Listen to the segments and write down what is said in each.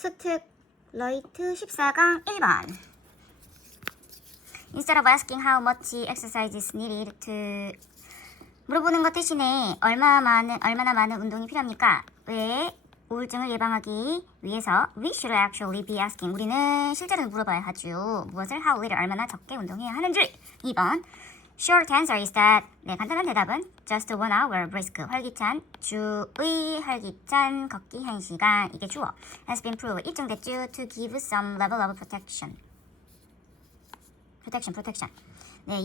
스특 러이트 14강 1번. Instead of asking how much exercise is needed to 물어보는 것 대신에 얼마나 많은 운동이 필요합니까? 왜 우울증을 예방하기 위해서 we should actually be asking. 우리는 실제로 물어봐야 하죠. 무엇을 how little 얼마나 적게 운동해야 하는지. 2번. Short answer is that 네, 간단한 대답은 just 1 hour brisk 활기찬 걷기 1시간 이게 주어 has been proved 입증됐죠 to give some level of protection. 네,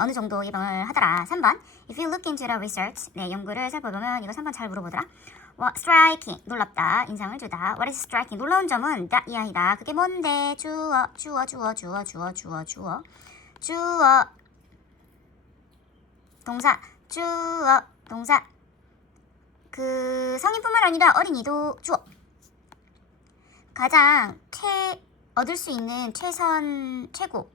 어느 정도 예방을 하더라. 3번. If you look into the research. 네, 연구를 살펴보면 이거 3번 잘 물어보더라. Striking. 놀랍다. 인상을 주다. What is striking? 놀라운 점은 that 이하이다. 그게 뭔데? 주어. 동사. 동사. 그 성인뿐만 아니라 어린이도 주어. 가장 얻을 수 있는 최고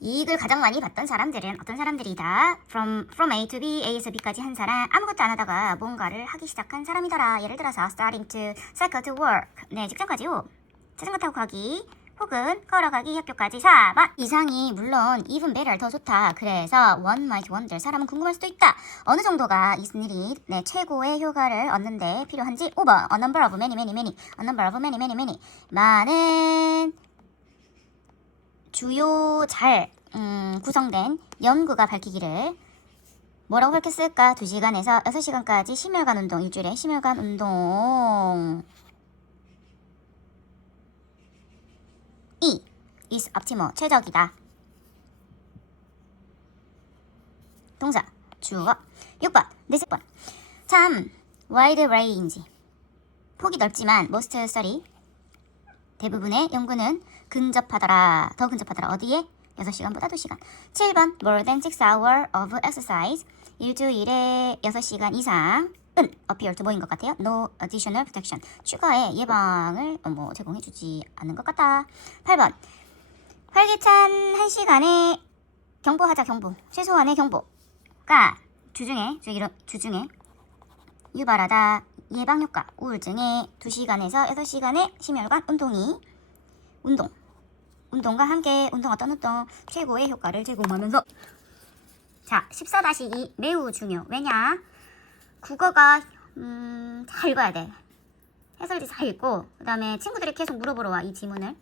이익을 가장 많이 봤던 사람들은 어떤 사람들이다? From A to B, A에서 B까지 한 사람, 아무것도 안 하다가 뭔가를 하기 시작한 사람이더라. 예를 들어서 starting to cycle to work. 네, 직장까지요. 자전거 타고 가기 혹은 걸어가기 학교까지. 4번. 이상이 물론 even better 더 좋다. 그래서 one might wonder 사람은 궁금할 수도 있다. 어느 정도가 is needed 네, 최고의 효과를 얻는데 필요한지. 5번. A number of many. 많은 주요 잘 구성된 연구가 밝히기를 뭐라고 밝혔을까? 2시간에서 6시간까지 심혈관 운동, 일주일에 심혈관 운동 is optimal, 최적이다. 동사, 주어. 6번, 네 4번. 참, wide range. 폭이 넓지만 most study. 대부분의 연구는 근접하더라. 더 근접하더라. 어디에? 6시간보다 2시간. 7번. More than 6 hours of exercise. 일주일에 6시간 이상은 appear to 뭐인 것 같아요? No additional protection. 추가의 예방을 제공해주지 않는 것 같다. 8번. 활기찬 1시간에 경보하자. 최소한의 경보가 주중에 유발하다. 예방효과. 우울증에 2시간에서 6시간의 심혈관 운동과 함께 어떤 운동 최고의 효과를 제공하면서. 자, 14-2 매우 중요. 왜냐? 국어가 잘 읽어야 돼. 해설지 잘 읽고 그 다음에 친구들이 계속 물어보러 와, 이 지문을.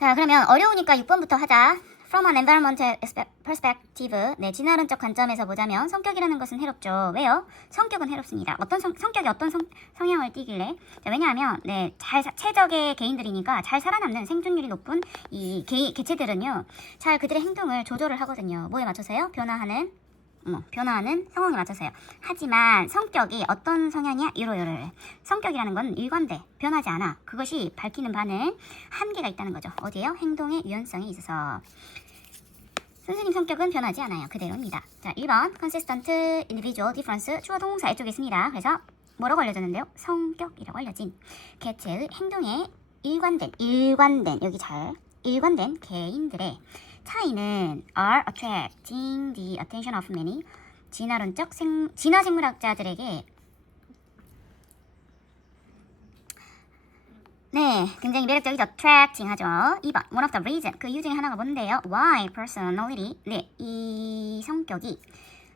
자, 그러면 어려우니까 6번부터 하자. From an environmental perspective. 네, 진화론적 관점에서 보자면 성격이라는 것은 해롭죠. 왜요? 성격은 해롭습니다. 성격이 어떤 성향을 띠길래? 자, 왜냐하면 네, 최적의 개인들이니까 잘 살아남는 생존율이 높은 이 개체들은요, 잘 그들의 행동을 조절을 하거든요. 뭐에 맞춰서요? 변화하는 상황에 맞춰서요. 하지만 성격이 어떤 성향이야? 이러이러해. 성격이라는 건 일관돼. 변하지 않아. 그것이 밝히는 바는 한계가 있다는 거죠. 어디에요? 행동의 유연성이 있어서. 선생님 성격은 변하지 않아요. 그대로입니다. 자, 1번 consistent individual difference 주어 동사 이쪽에 있습니다. 그래서 뭐라고 알려졌는데요? 성격이라고 알려진 개체의 행동에 일관된 여기 잘 일관된 개인들의 차이는 are attracting the attention of many 진화 생물학자들에게 네, 굉장히 매력적이죠. attracting 하죠. 2번, one of the reason. 그 이유 중에 하나가 뭔데요? why personality. 네, 이 성격이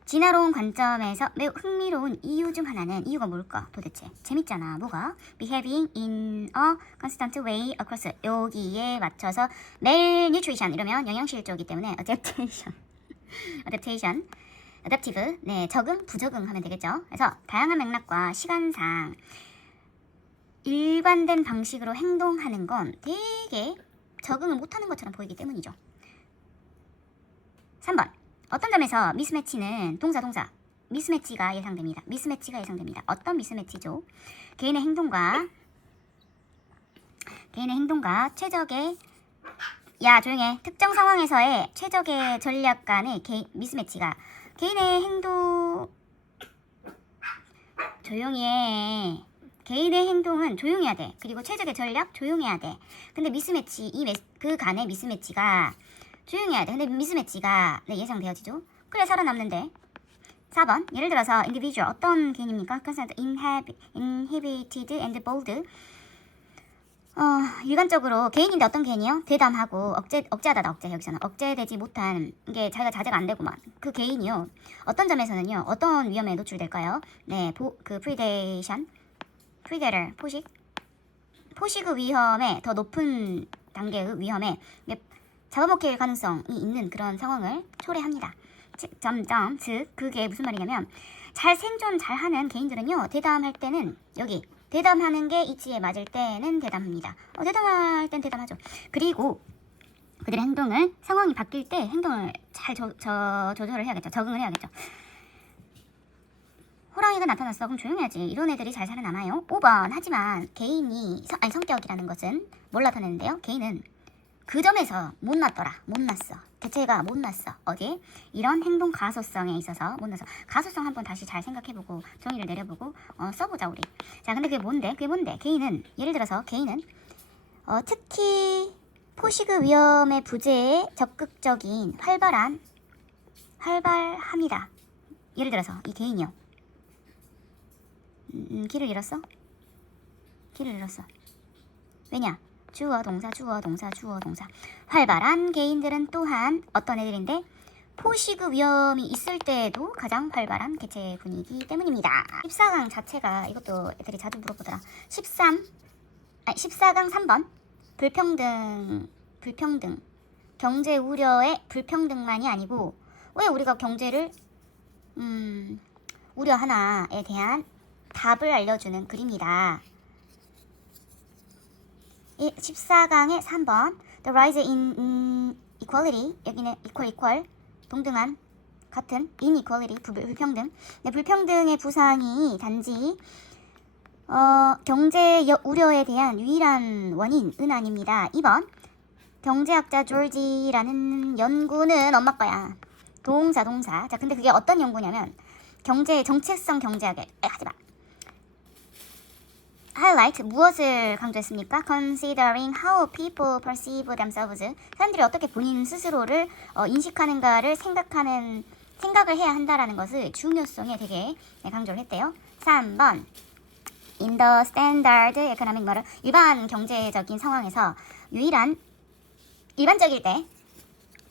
진화론 관점에서 매우 흥미로운 이유 중 하나는 이유가 뭘까? 도대체 재밌잖아. 뭐가? behaving in a consistent way across. 여기에 맞춰서 malnutrition 이러면 영양실 쪽이기 때문에 adaptive. 네, 부적응 하면 되겠죠. 그래서 다양한 맥락과 시간상 일관된 방식으로 행동하는 건 되게 적응을 못하는 것처럼 보이기 때문이죠. 3번. 어떤 점에서 미스매치는 동사 미스매치가 예상됩니다. 어떤 미스매치죠? 개인의 행동과 최적의 조용해. 특정 상황에서의 최적의 전략 간의 미스매치가 개인의 행동 조용히 해. 개인의 행동은 조용해야 돼. 그리고 최적의 전략 조용해야 돼. 근데 미스매치 그 간의 미스매치가 조용해야 돼. 근데 미스매치가 예상되어지죠. 그래 살아남는데 4번 예를 들어서 individual 어떤 개인입니까? considered inhibited and bold 일반적으로 개인인데 어떤 개인이요? 대담하고 억제하다다 억제 여기서는 억제되지 못한 이게 자기가 자제가 안 되고만 그 개인이요 어떤 점에서는요 어떤 위험에 노출될까요? 네, 그 predator 포식의 위험에 더 높은 단계의 위험에 잡아먹힐 가능성이 있는 그런 상황을 초래합니다. 점점 즉 그게 무슨 말이냐면 잘 생존 잘하는 개인들은요 대담할 때는 여기 대담하는 게 이치에 맞을 때는 대담합니다. 대담할 땐 대담하죠. 그리고 그들의 행동을 상황이 바뀔 때 행동을 잘 조절을 해야겠죠. 적응을 해야겠죠. 호랑이가 나타났어. 그럼 조용해야지. 이런 애들이 잘 살아남아요. 5번 하지만 개인이 성격이라는 것은 뭘 나타내는데요. 개인은 그 점에서 못 났어. 대체가 못 났어. 어디? 이런 행동 가소성에 있어서 못 났어. 가소성 한번 다시 잘 생각해보고 정의를 내려보고 써보자 우리. 자, 근데 그게 뭔데? 개인은 예를 들어서 개인은 특히 포식의 위험의 부재에 적극적인 활발합니다. 예를 들어서 이 개인이요. 길을 잃었어? 왜냐? 주어 동사. 활발한 개인들은 또한 어떤 애들인데 포식의 위험이 있을 때에도 가장 활발한 개체 분위기 때문입니다. 14강 자체가 이것도 애들이 자주 물어보더라. 14강 3번 불평등 경제 우려의 불평등만이 아니고 왜 우리가 경제를 우려하나에 대한 답을 알려주는 글입니다. 14강의 3번 The rise in equality 여기는 equal 동등한 같은 inequality 불평등 불평등의 부상이 단지 경제 우려에 대한 유일한 원인은 아닙니다. 2번 경제학자 조지라는 연구는 엄마 거야. 동사. 자, 근데 그게 어떤 연구냐면 정체성 경제학을 하지마. highlight 무엇을 강조했습니까? considering how people perceive themselves 사람들이 어떻게 본인 스스로를 인식하는가를 생각을 해야 한다라는 것을 중요성에 되게 강조를 했대요. 3번 in the standard economic model 일반 경제적인 상황에서 일반적일 때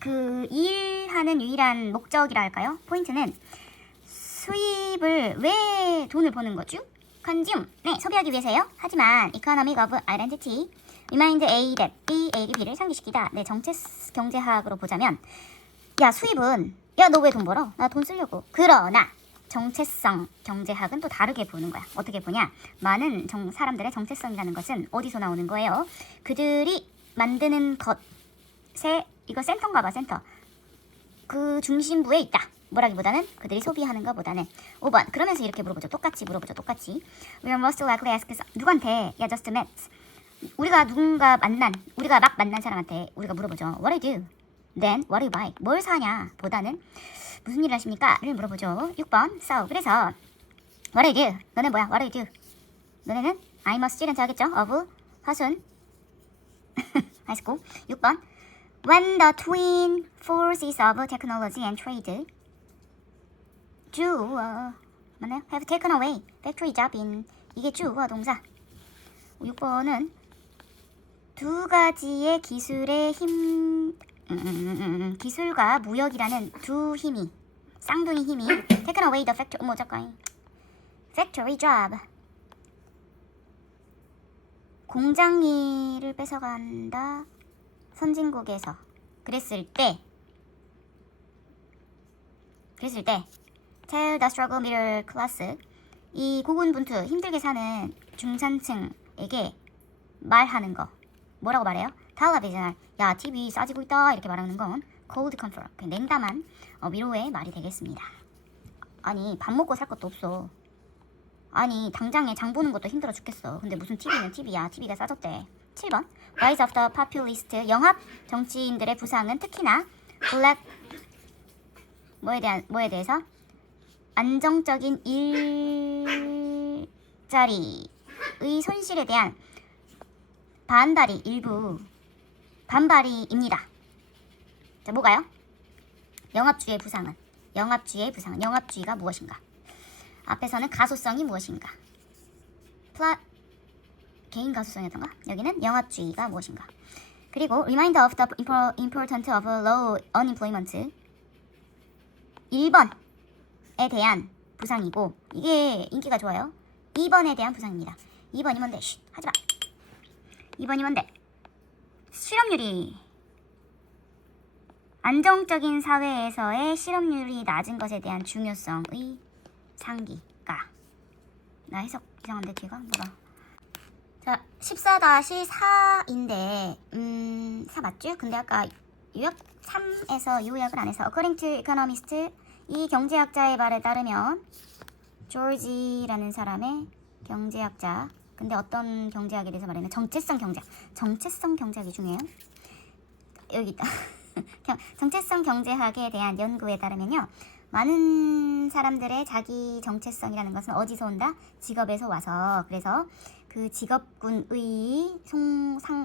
그 일하는 유일한 목적이라 할까요? 포인트는 수입을 왜 돈을 버는 거죠? consume, 네, 소비하기 위해서요. 하지만 economic of identity, remind A that B, A에게 B를 상기시키다. 네, 정체 경제학으로 보자면 야, 수입은 야, 너 왜 돈 벌어? 나 돈 쓰려고. 그러나 정체성 경제학은 또 다르게 보는 거야. 어떻게 보냐? 많은 사람들의 정체성이라는 것은 어디서 나오는 거예요? 그들이 만드는 것에 이거 센터인가 봐, 센터. 그 중심부에 있다. 뭐라기보다는 그들이 소비하는 것보다는 5번 그러면서 이렇게 물어보죠. 똑같이 We are most likely ask 누구한테? 야, just met 우리가 막 만난 사람한테 우리가 물어보죠. What do you do? Then what do you buy? 뭘 사냐? 보다는 무슨 일을 하십니까? 를 물어보죠. 6번 so 그래서 What do you do? 너는 뭐야? What do you do? 너네는 I'm a student 하겠죠? Of 화순 high school 6번 When the twin forces of technology and trade 맞나요? Have taken away factory job in 이게 주어 동사 6번은 두 가지의 기술의 기술과 무역이라는 두 힘이 쌍둥이 힘이 taken away the factory job 공장 일을 뺏어간다 선진국에서 그랬을 때 tell the struggle middle class 이 고군분투 힘들게 사는 중산층에게 말하는 거 뭐라고 말해요? 텔레비전 야 TV 싸지고 있다 이렇게 말하는 건 cold comfort 냉담한 위로의 말이 되겠습니다. 아니 밥 먹고 살 것도 없어. 아니 당장에 장 보는 것도 힘들어 죽겠어. 근데 무슨 TV는 TV야. TV가 싸졌대. 7번 Rise of the populist 영합 정치인들의 부상은 특히나 블랙 뭐에 대해서 안정적인 일자리의 손실에 대한 반발이입니다. 자, 뭐가요? 영합주의 부상은 영합주의의 부상은 영합주의가 무엇인가? 앞에서는 가소성이 무엇인가? 개인 가소성이었던가? 여기는 영합주의가 무엇인가? 그리고 reminder of the importance of low unemployment 1번에 대한 부상이고 이게 인기가 좋아요. 2번에 대한 부상입니다. 2번이 뭔데? 하지마. 2번이 뭔데? 실업률이 안정적인 사회에서의 실업률이 낮은 것에 대한 중요성의 상기가. 나 해석 이상한데 뒤가 뭐라. 자 14-4인데 4 맞죠? 근데 아까 요약 3에서 요약을 안 해서 according to economist 이 경제학자의 말에 따르면 조지라는 사람의 경제학자 근데 어떤 경제학에 대해서 말하면 정체성 경제학이 중요해요. 여기 있다. 정체성 경제학에 대한 연구에 따르면요 많은 사람들의 자기 정체성이라는 것은 어디서 온다? 직업에서 와서 그래서 그 직업군의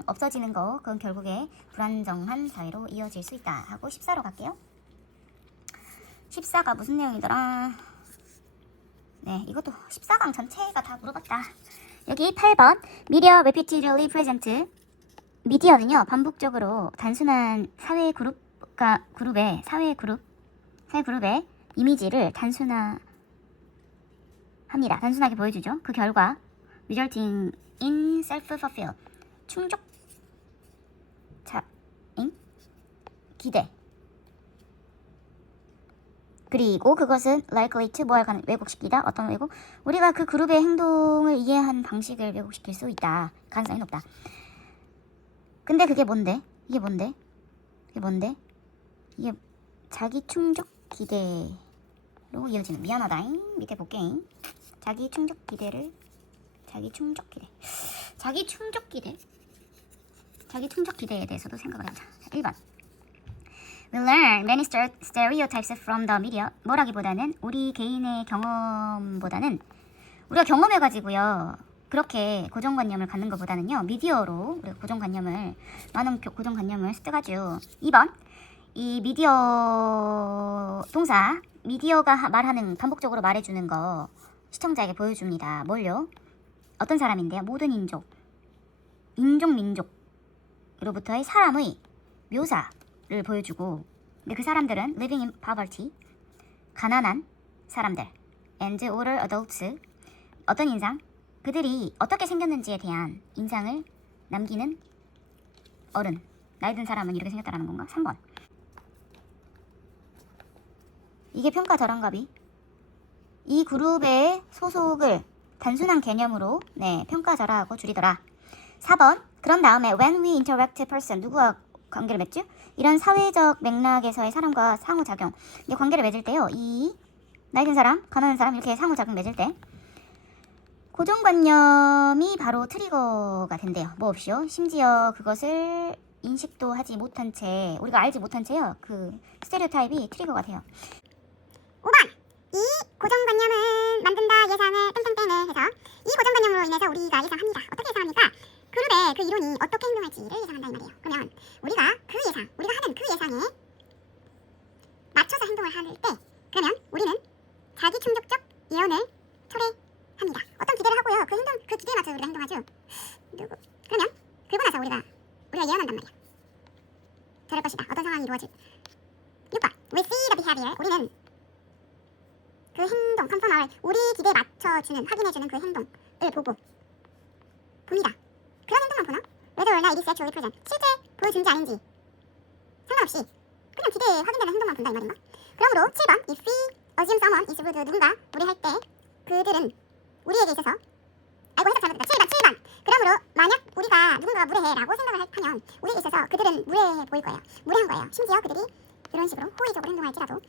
없어지는 거 그건 결국에 불안정한 사회로 이어질 수 있다 하고 14로 갈게요. 14가 무슨 내용이더라? 네 이것도 14강 전체가 다 물어봤다. 여기 8번 Media repeatedly present 미디어는요 반복적으로 단순한 사회 그룹의 이미지를 단순하게 보여주죠. 그 결과 resulting in self-fulfill 기대 그리고 그것은 likely to 왜곡시키다. 어떤 왜곡? 우리가 그 그룹의 행동을 이해한 방식을 왜곡시킬 수 있다. 가능성이 높다. 근데 그게 뭔데? 이게 자기 충족 기대로 이어지는 미안하다잉. 밑에 볼게잉. 자기 충족 기대에 대해서도 생각을 해보자. 1번 We learn many stereotypes from the media. 뭐라기보다는 우리 개인의 경험보다는 우리가 경험해가지고요. 그렇게 고정관념을 갖는 것보다는요. 미디어로 우리가 많은 고정관념을 습득하죠. 2번 이 미디어 동사 미디어가 반복적으로 말해주는 거 시청자에게 보여줍니다. 어떤 사람인데요? 모든 민족으로부터의 사람의 묘사를 보여주고 근데 그 사람들은 living in poverty 가난한 사람들 and older adults 어떤 인상? 그들이 어떻게 생겼는지에 대한 인상을 남기는 어른 나이 든 사람은 이렇게 생겼다라는 건가? 3번 이게 평가 절한갑이 이 그룹의 소속을 단순한 개념으로 평가 절하하고 줄이더라. 4번 그런 다음에 when we interact person 누구와 관계를 맺죠? 이런 사회적 맥락에서의 사람과 상호작용 이제 관계를 맺을 때요. 이 나이 든 사람, 가난한 사람 이렇게 상호작용 맺을 때 고정관념이 바로 트리거가 된대요. 뭐 없이요? 심지어 그것을 인식도 하지 못한 채 우리가 알지 못한 채요. 그 스테레오타입이 트리거가 돼요. 5번 이 고정관념은 만든다 예상을 땡땡땡을 해서 이 고정관념으로 인해서 우리가 예상합니다. 어떻게 예상합니까? 그룹의 그 이론이 어떻게 행동할지를 예상한다 이 말이에요. 그러면 우리가 하는 그 예상에 맞춰서 행동을 할 때 그러면 우리는 자기 충족적 예언을 초래합니다. 어떤 기대를 하고요. 그 기대에 맞춰서 우리가 행동하죠. 그러면 그러고 나서 우리가 예언한단 말이야. 저럴 것이다. 어떤 상황이 이루어질. 6번 We see the behavior 우리는 그 행동, 컨펌을 우리 기대에 맞춰주는, 확인해주는 그 행동을 봅니다. 그런 행동만 보나? Whether or not it is actually present. 실제 보여준지 아닌지 상관없이 그냥 기대에 확인되는 행동만 본다 이 말인가? 그러므로 7번 If we assume someone is rude 누군가 무례할 때 그들은 우리에게 있어서 해석 잘못했다. 7번 그러므로 만약 우리가 누군가가 무례해라고 생각을 하면 우리에게 있어서 그들은 무례해 보일 거예요. 무례한 거예요. 심지어 그들이 이런 식으로 호의적으로 행동할지라도